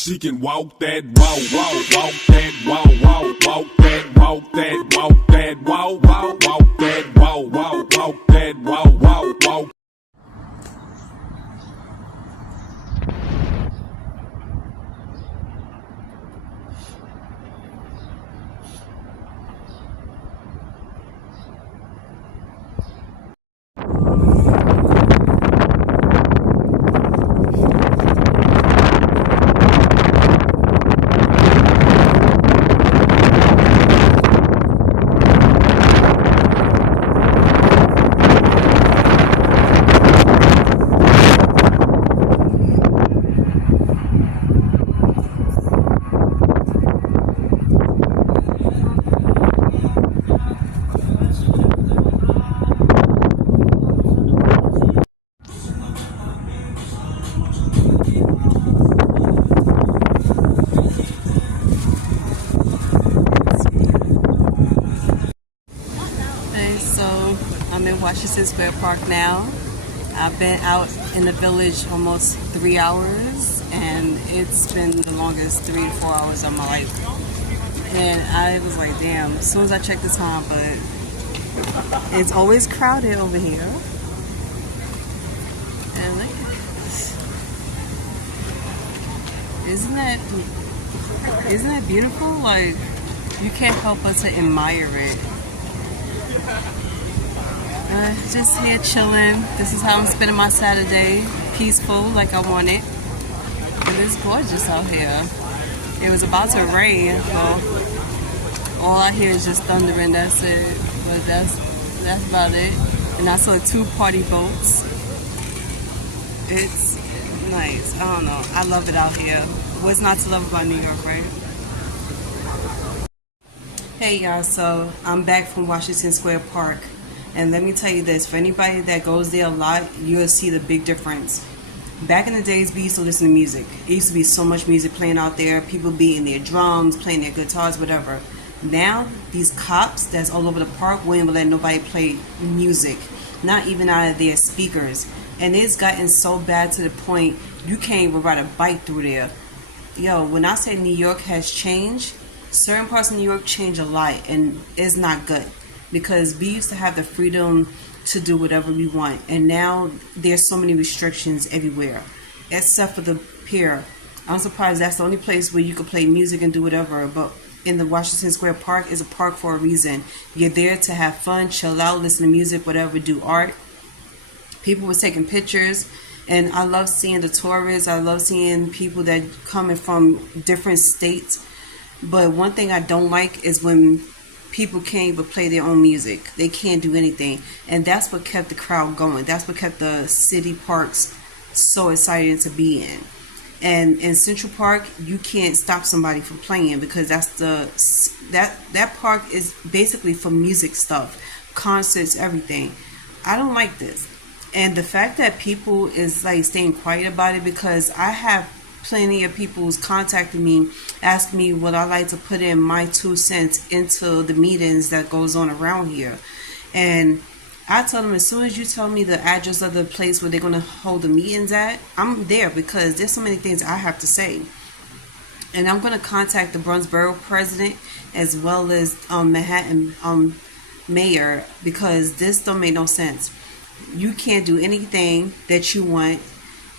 She can walk that walk, walk that walk, walk that walk, that walk that walk, walk that walk, walk that walk. I'm in Washington Square Park now. I've been out in the village almost 3 hours, and it's been the longest 3 to 4 hours of my life. And I was like, damn, as soon as I checked the time, but it's always crowded over here. And look at this. Isn't that beautiful? Like, you can't help but to admire it. Just here chilling. This is how I'm spending my Saturday. Peaceful, like I want it. And it's gorgeous out here. It was about to rain, well, all I hear is just thunder and that's it. But that's about it. And I saw 2 party boats. It's nice. I don't know. I love it out here. What's not to love about New York, right? Hey y'all, so I'm back from Washington Square Park. And let me tell you this, for anybody that goes there a lot, you'll see the big difference. Back in the days, we used to listen to music. It used to be so much music playing out there, people beating their drums, playing their guitars, whatever. Now, these cops that's all over the park won't even let nobody play music, not even out of their speakers. And it's gotten so bad to the point you can't even ride a bike through there. Yo, when I say New York has changed, certain parts of New York change a lot, and it's not good. Because we used to have the freedom to do whatever we want, and now there's so many restrictions everywhere, except for the pier. I'm surprised that's the only place where you could play music and do whatever. But in the Washington Square Park is a park for a reason. You're there to have fun, chill out, listen to music, whatever, do art. People were taking pictures, and I love seeing the tourists. I love seeing people that coming from different states. But one thing I don't like is when people can't even play their own music. They can't do anything. And that's what kept the crowd going. That's what kept the city parks so exciting to be in. And in Central Park, you can't stop somebody from playing, because that park is basically for music stuff, concerts, everything. I don't like this. And the fact that people is like staying quiet about it, because I have plenty of people who's contacting me, asking me would I like to put in my 2 cents into the meetings that goes on around here. And I tell them, as soon as you tell me the address of the place where they're going to hold the meetings at, I'm there, because there's so many things I have to say. And I'm going to contact the Bronxborough president as well as Manhattan mayor, because this don't make no sense. You can't do anything that you want.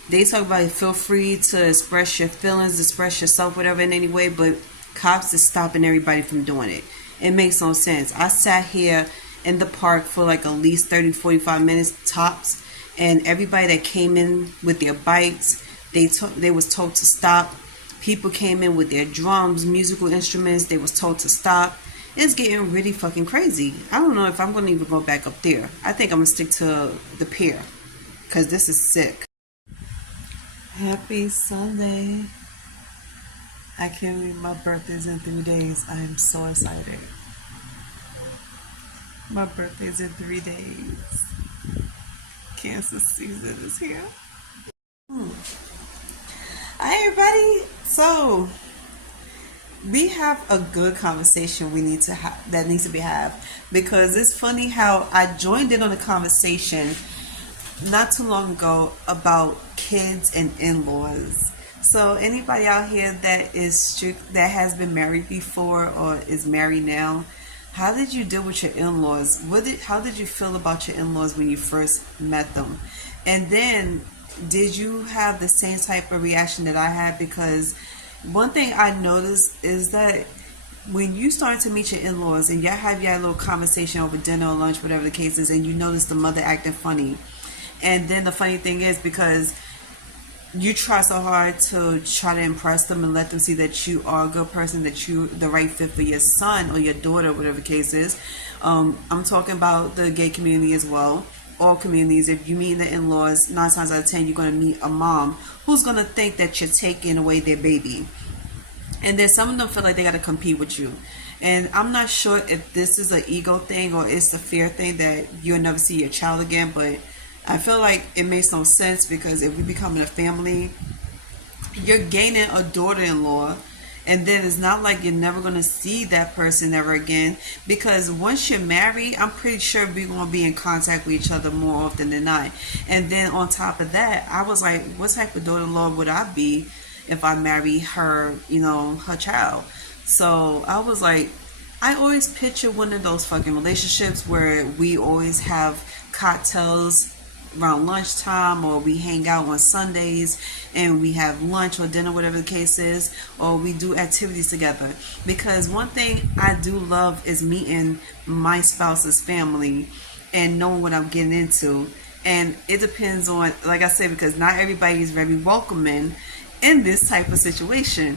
They talk about feel free to express your feelings, express yourself, whatever, in any way, but cops is stopping everybody from doing it. It makes no sense. I sat here in the park for like at least 30, 45 minutes tops, and everybody that came in with their bikes, they was told to stop. People came in with their drums, musical instruments, they was told to stop. It's getting really fucking crazy. I don't know if I'm going to even go back up there. I think I'm going to stick to the pier, because this is sick. Happy Sunday. I can't believe my birthday's in 3 days. I am so excited. My birthday's in 3 days. Cancer season is here. Hi everybody. So we have a good conversation we need to have, that needs to be had, because it's funny how I joined in on a conversation not too long ago about kids and in-laws. So anybody out here that is strict, that has been married before or is married now, how did you deal with your in-laws? How did you feel about your in-laws when you first met them? And then did you have the same type of reaction that I had? Because one thing I noticed is that when you start to meet your in-laws and y'all have your little conversation over dinner or lunch, whatever the case is, and you notice the mother acting funny, and then the funny thing is, because you try so hard to try to impress them and let them see that you are a good person, that you the right fit for your son or your daughter, whatever the case is. I'm talking about the gay community as well. All communities, if you meet the in-laws, 9 times out of 10 you're going to meet a mom who's going to think that you're taking away their baby. And then some of them feel like they got to compete with you. And I'm not sure if this is an ego thing or it's a fear thing that you'll never see your child again, but I feel like it makes no sense, because if we becoming a family, you're gaining a daughter-in-law, and then it's not like you're never going to see that person ever again, because once you're married, I'm pretty sure we're going to be in contact with each other more often than not. And then on top of that, I was like, what type of daughter-in-law would I be if I marry her, her child? So I was like, I always picture one of those fucking relationships where we always have cocktails around lunchtime, or we hang out on Sundays and we have lunch or dinner, whatever the case is, or we do activities together. Because one thing I do love is meeting my spouse's family and knowing what I'm getting into. And it depends on, like I said, because not everybody is very welcoming in this type of situation.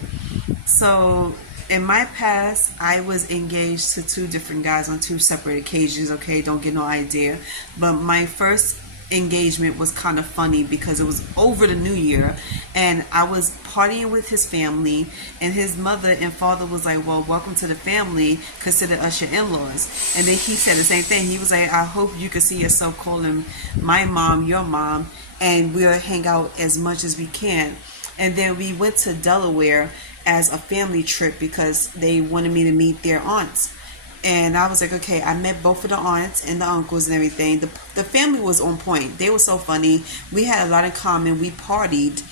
So in my past, I was engaged to 2 different guys on 2 separate occasions. Okay, don't get no idea. But my first engagement was kind of funny because it was over the new year, and I was partying with his family, and his mother and father was like, well, welcome to the family, consider us your in-laws. And then he said the same thing. He was like, I hope you can see yourself calling my mom your mom, and we'll hang out as much as we can. And then we went to Delaware as a family trip because they wanted me to meet their aunts. And I was like, okay, I met both of the aunts and the uncles and everything. The family was on point. They were so funny. We had a lot in common. We partied.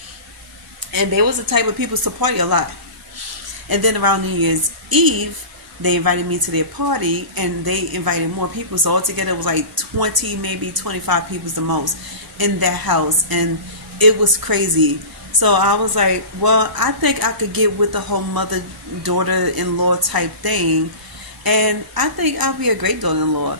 And they was the type of people to party a lot. And then around New Year's Eve, they invited me to their party, and they invited more people. So altogether, it was like 20, maybe 25 people the most in that house. And it was crazy. So I was like, well, I think I could get with the whole mother-daughter-in-law type thing. And I think I'll be a great daughter-in-law.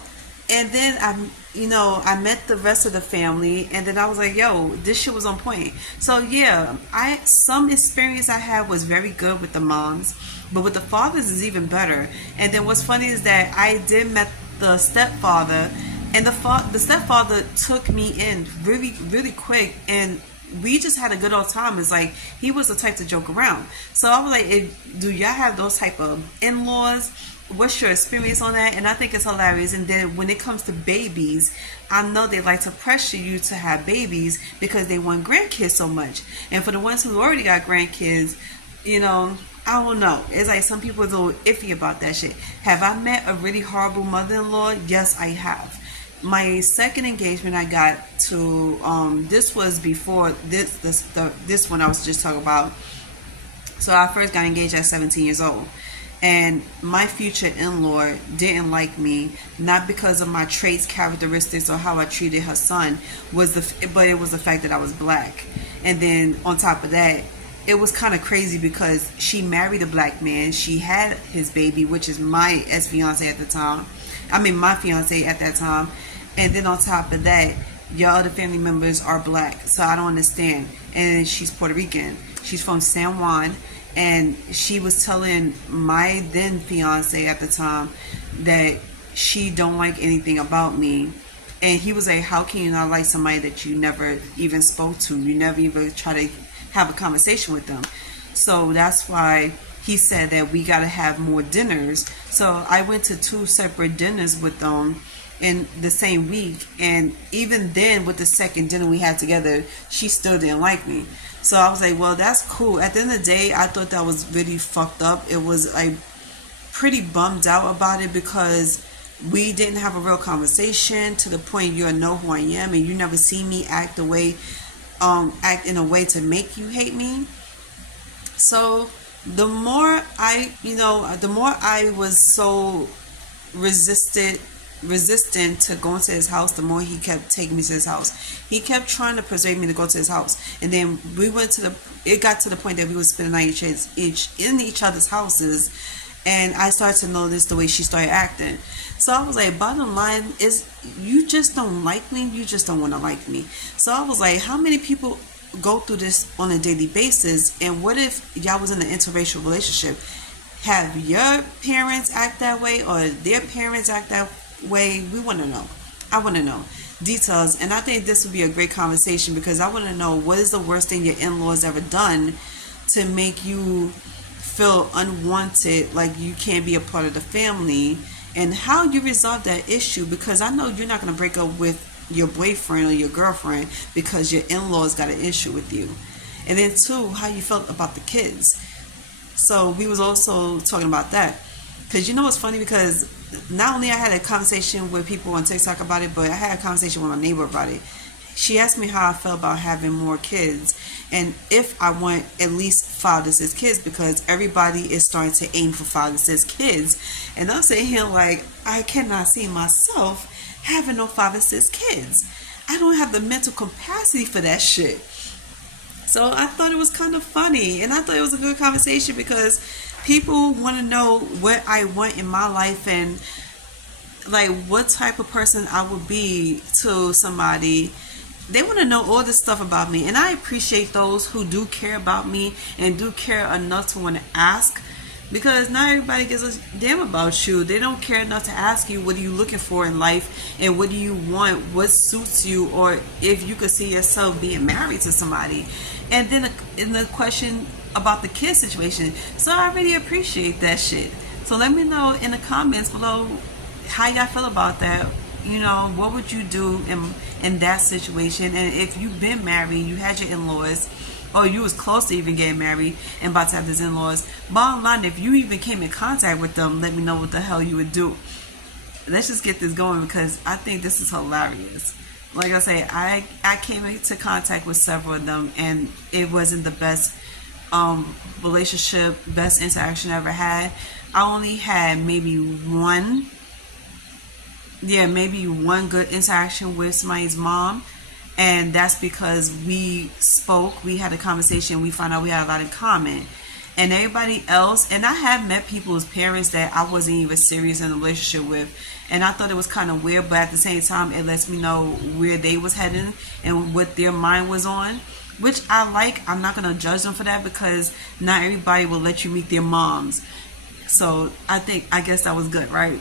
And then I met the rest of the family, and then I was like, yo, this shit was on point. So yeah, some experience I had was very good with the moms, but with the fathers is even better. And then what's funny is that I did met the stepfather, and the stepfather took me in really, really quick, and we just had a good old time. It's like he was the type to joke around. So I was like, do y'all have those type of in-laws? What's your experience on that? And I think it's hilarious. And then when it comes to babies, I know they like to pressure you to have babies because they want grandkids so much. And for the ones who already got grandkids, I don't know. It's like some people are a little iffy about that shit. Have I met a really horrible mother-in-law? Yes, I have. My second engagement I got to, this was before this one I was just talking about. So I first got engaged at 17 years old. And my future in-law didn't like me, not because of my traits, characteristics, or how I treated her son, but it was the fact that I was black. And then on top of that, it was kind of crazy because she married a black man. She had his baby, which is my ex-fiance at the time. My fiance at that time. And then on top of that, your other family members are black. So I don't understand. And she's Puerto Rican. She's from San Juan. And she was telling my then fiance at the time that she don't like anything about me. And he was like, how can you not like somebody that you never even spoke to? You never even try to have a conversation with them. So that's why he said that we got to have more dinners. So I went to 2 separate dinners with them in the same week. And even then, with the second dinner we had together, she still didn't like me. So I was like, well, that's cool. At the end of the day, I thought that was really fucked up. It was like pretty bummed out about it because we didn't have a real conversation to the point you know who I am, and you never see me act in a way to make you hate me. So the more the more I was so resisted resistant to going to his house, the more he kept taking me to his house. He kept trying to persuade me to go to his house, and then it got to the point that we would spend the night in each other's houses, and I started to notice the way she started acting. So I was like, bottom line is, you just don't like me. You just don't want to like me. So I was like, how many people go through this on a daily basis? And what if y'all was in an interracial relationship? Have your parents act that way, or their parents act that way? We want to know. I want to know details. And I think this would be a great conversation, because I want to know, what is the worst thing your in-laws ever done to make you feel unwanted, like you can't be a part of the family, and how you resolve that issue. Because I know you're not going to break up with your boyfriend or your girlfriend because your in-laws got an issue with you. And then two, how you felt about the kids. So we was also talking about that, because you know what's funny, because not only I had a conversation with people on TikTok about it, but I had a conversation with my neighbor about it. She asked me how I felt about having more kids, and if I want at least 5 to 6 kids, because everybody is starting to aim for 5 to 6 kids. And I'm saying here, like, I cannot see myself having no 5 or 6 kids. I don't have the mental capacity for that shit. So I thought it was kind of funny, and I thought it was a good conversation, because people want to know what I want in my life, and like what type of person I would be to somebody. They want to know all this stuff about me, and I appreciate those who do care about me and do care enough to want to ask, because not everybody gives a damn about you. They don't care enough to ask you, what are you looking for in life, and what do you want, what suits you, or if you could see yourself being married to somebody. And then in the question about the kid situation. So I really appreciate that shit. So let me know in the comments below how y'all feel about that. You know, what would you do in that situation? And if you've been married, you had your in-laws, or you was close to even getting married and about to have these in-laws, bottom line, if you even came in contact with them, let me know what the hell you would do. Let's just get this going, because I think this is hilarious. Like I say, I came into contact with several of them, and it wasn't the best relationship, best interaction I ever had. I only had maybe one good interaction with somebody's mom, and that's because we spoke, we had a conversation, we found out we had a lot in common. And everybody else, and I have met people's parents that I wasn't even serious in a relationship with, and I thought it was kind of weird, but at the same time, it lets me know where they was heading and what their mind was on, which I like. I'm not going to judge them for that, because not everybody will let you meet their moms. So I guess that was good, right?